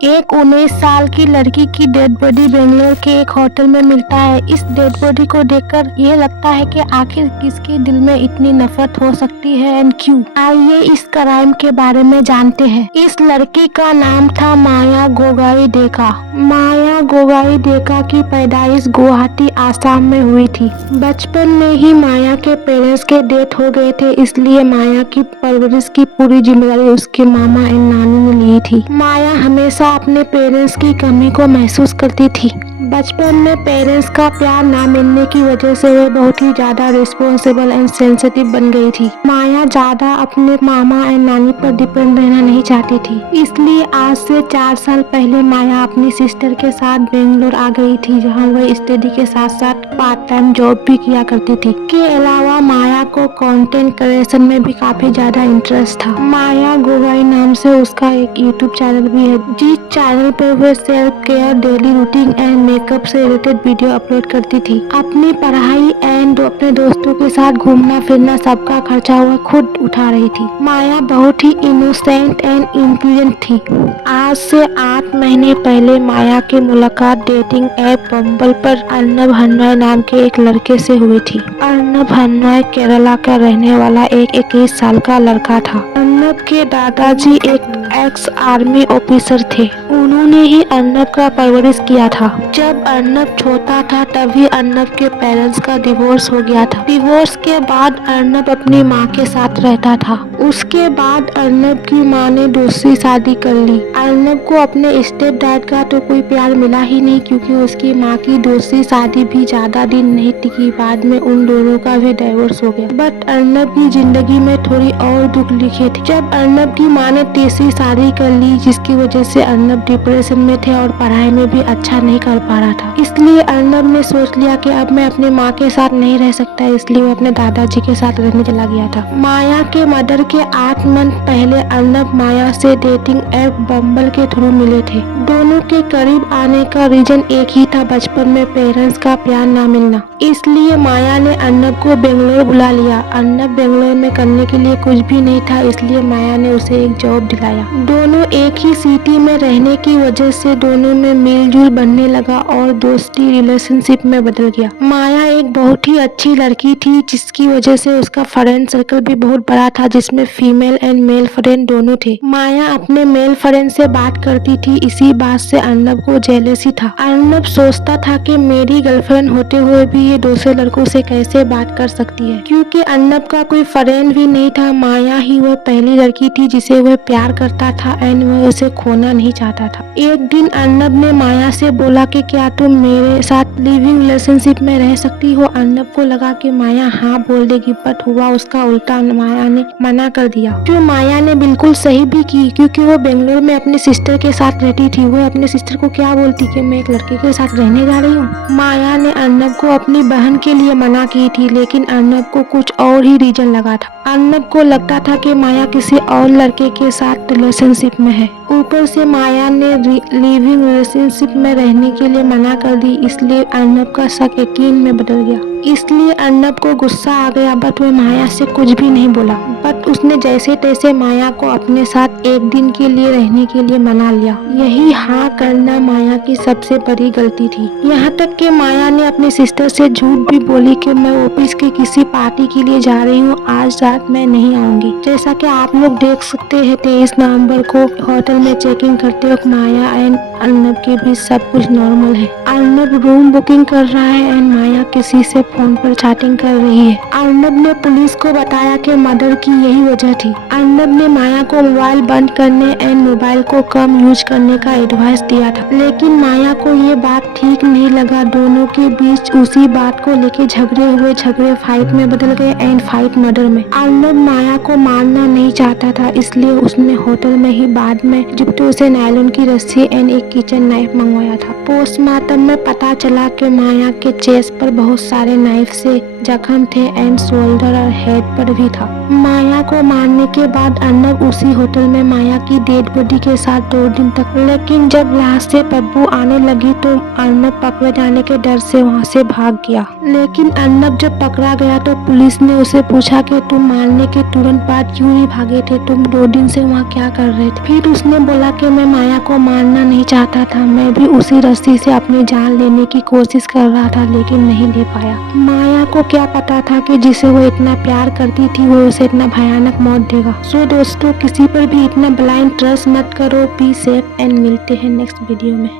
एक 19 साल की लड़की की डेड बॉडी बेंगलोर के एक होटल में मिलता है। इस डेड बॉडी को देखकर ये लगता है कि आखिर किसके दिल में इतनी नफरत हो सकती है एंड क्यों। आइए इस क्राइम के बारे में जानते हैं। इस लड़की का नाम था माया गोगाई डेका। माया गोगाई डेका की पैदाइश गुवाहाटी आसाम में हुई थी। बचपन में ही माया के पेरेंट्स के डेथ हो गए थे, इसलिए माया की परवरिश की पूरी जिम्मेदारी उसके मामा एंड नानी ने ली थी। माया हमेशा अपने पेरेंट्स की कमी को महसूस करती थी। बचपन में पेरेंट्स का प्यार ना मिलने की वजह से वह बहुत ही ज्यादा रिस्पॉन्सिबल एंड सेंसिटिव बन गई थी। माया ज्यादा अपने मामा एंड नानी पर डिपेंड रहना नहीं चाहती थी, इसलिए आज से 4 साल पहले माया अपनी सिस्टर के साथ बेंगलोर आ गई थी, जहां वह स्टडी के साथ साथ पार्ट टाइम जॉब भी किया करती थी। के अलावा माया को कंटेंट क्रिएशन में भी काफी ज्यादा इंटरेस्ट था। माया गोगाई नाम से उसका एक यूट्यूब चैनल भी है, जिस चैनल पर वह self care, daily routine and makeup से रिलेटेड वीडियो अपलोड करती थी। अपनी पढ़ाई एंड अपने दोस्तों के साथ घूमना फिरना सबका खर्चा वह खुद उठा रही थी। माया बहुत ही इनोसेंट एंड इंटेलिजेंट थी। आज से 8 महीने पहले माया की मुलाकात डेटिंग ऐप बम्बल पर अर्नब हनवाई नाम के एक लड़के से हुई थी। अर्नब हनवाई केरला का रहने वाला एक 21 साल का लड़का था। अर्नब के दादाजी एक एक्स आर्मी ऑफिसर थे। उन्होंने ही अर्नब का परवरिश किया था। जब अर्नब छोटा था तभी अर्नब के पेरेंट्स का डिवोर्स हो गया था। डिवोर्स के बाद अर्नब अपनी माँ के साथ रहता था। उसके बाद अर्नब की माँ ने दूसरी शादी कर ली। अर्नब को अपने स्टेप डैड का तो कोई प्यार मिला ही नहीं, क्योंकि उसकी माँ की दूसरी शादी भी ज्यादा दिन नहीं टिकी। बाद में उन दोनों का भी डिवोर्स हो गया। बट अर्नब की जिंदगी में थोड़ी और दुख लिखे थे। जब अर्नब की माँ ने तीसरी शादी कर ली, जिसकी वजह से अर्नब डिप्रेशन में थे और पढ़ाई में भी अच्छा नहीं कर पा रहा था। इसलिए अर्नब ने सोच लिया कि अब मैं अपने माँ के साथ नहीं रह सकता, इसलिए वो अपने दादाजी के साथ रहने चला गया था। माया के मर्डर के 8 मंथ पहले अर्नब माया से डेटिंग ऐप बम्बल के थ्रू मिले थे। दोनों के करीब आने का रीजन एक ही था, बचपन में पेरेंट्स का प्यार ना मिलना। इसलिए माया ने अर्नब को बेंगलोर बुला लिया। अर्नब बेंगलोर में करने के लिए कुछ भी नहीं था, इसलिए माया ने उसे एक जॉब दिलाया। दोनों एक ही सिटी में रहने की वजह से दोनों में मिलजुल बनने लगा और दोस्ती रिलेशनशिप में बदल गया। माया एक बहुत ही अच्छी लड़की थी, जिसकी वजह से उसका फ्रेंड सर्कल भी बहुत बड़ा था, जिसमें फीमेल एंड मेल फ्रेंड दोनों थे। माया अपने मेल फ्रेंड से बात करती थी, इसी बात से अर्नब को जेलसी था। अर्नब सोचता था कि मेरी गर्लफ्रेंड होते हुए भी ये दूसरे लड़कों से कैसे बात कर सकती है, क्योंकि अर्नब का कोई फ्रेंड भी नहीं था। माया ही वह पहली लड़की थी जिसे वह प्यार करता था एंड वह उसे खोना नहीं चाहता था। एक दिन अर्नब ने माया से बोला कि क्या तुम मेरे साथ लिविंग रिलेशनशिप में रह सकती हो। अर्नब को लगा कि माया हाँ बोल देगी, बट हुआ उसका उल्टा। माया ने मना कर दिया, जो माया ने बिल्कुल सही भी की, क्योंकि वो बेंगलोर में अपनी सिस्टर के साथ रहती थी। वो अपने सिस्टर को क्या बोलती कि मैं एक लड़के के साथ रहने जा रही हूँ। माया ने अर्नब को अपनी बहन के लिए मना की थी, लेकिन अर्नब को कुछ और ही रीजन लगा था। अर्नब को लगता था कि माया किसी और लड़के के साथ रिलेशनशिप में है। ऊपर से माया ने लिविंग रिलेशनशिप में रहने के लिए मना कर दी, इसलिए अर्नब का शक यकीन में बदल गया। इसलिए अर्नब को गुस्सा आ गया, बट वह माया से कुछ भी नहीं बोला। बट उसने जैसे तैसे माया को अपने साथ एक दिन के लिए रहने के लिए मना लिया। यही हाँ करना माया की सबसे बड़ी गलती थी। यहाँ तक कि माया ने अपनी सिस्टर से झूठ भी बोली कि मैं ऑफिस के किसी पार्टी के लिए जा रही हूँ, आज रात मैं नहीं आऊंगी। जैसा कि आप लोग देख सकते हैं, 23 नवंबर को होटल में चेकिंग करते वक्त माया एंड अर्नब के बीच सब कुछ नॉर्मल है। अर्नब रूम बुकिंग कर रहा है एंड माया किसी से फोन पर चैटिंग कर रही है। अर्नब ने पुलिस को बताया कि मर्डर की यही वजह थी। अर्नब ने माया को मोबाइल बंद करने एंड मोबाइल को कम यूज करने का एडवाइस दिया था, लेकिन माया को ये बात ठीक नहीं लगा। दोनों के बीच उसी बात को लेके झगड़े फाइट में बदल गए एंड फाइट मर्डर में। अर्नब माया को मारना नहीं चाहता था, इसलिए उसने होटल में ही बाद में जिप्टो से नायलॉन की रस्सी एंड एक किचन नाइफ मंगवाया था। पोस्टमार्टम में पता चला कि माया के चेस्ट पर बहुत सारे नाइफ से जख्म थे एंड शोल्डर और हेड पर भी था। माया माया को मारने के बाद अर्नब उसी होटल में माया की डेड बॉडी के साथ 2 दिन तक, लेकिन जब लास्ट से बदबू आने लगी तो अर्नब पकड़े जाने के डर से वहाँ से भाग गया। लेकिन अर्नब जब पकड़ा गया तो पुलिस ने उसे पूछा कि तुम मारने के तुरंत बाद क्यों नहीं भागे थे, तुम 2 दिन से वहाँ क्या कर रहे थे। फिर उसने बोला कि मैं माया को मारना नहीं चाहता था, मैं भी उसी रस्सी से अपनी जान लेने की कोशिश कर रहा था लेकिन नहीं ले पाया। माया को क्या पता था कि जिसे वो इतना प्यार करती थी वो उसे इतना भयानक मौत देगा। सो दोस्तों, किसी पर भी इतना ब्लाइंड ट्रस्ट मत करो। बी सेफ एंड मिलते हैं नेक्स्ट वीडियो में।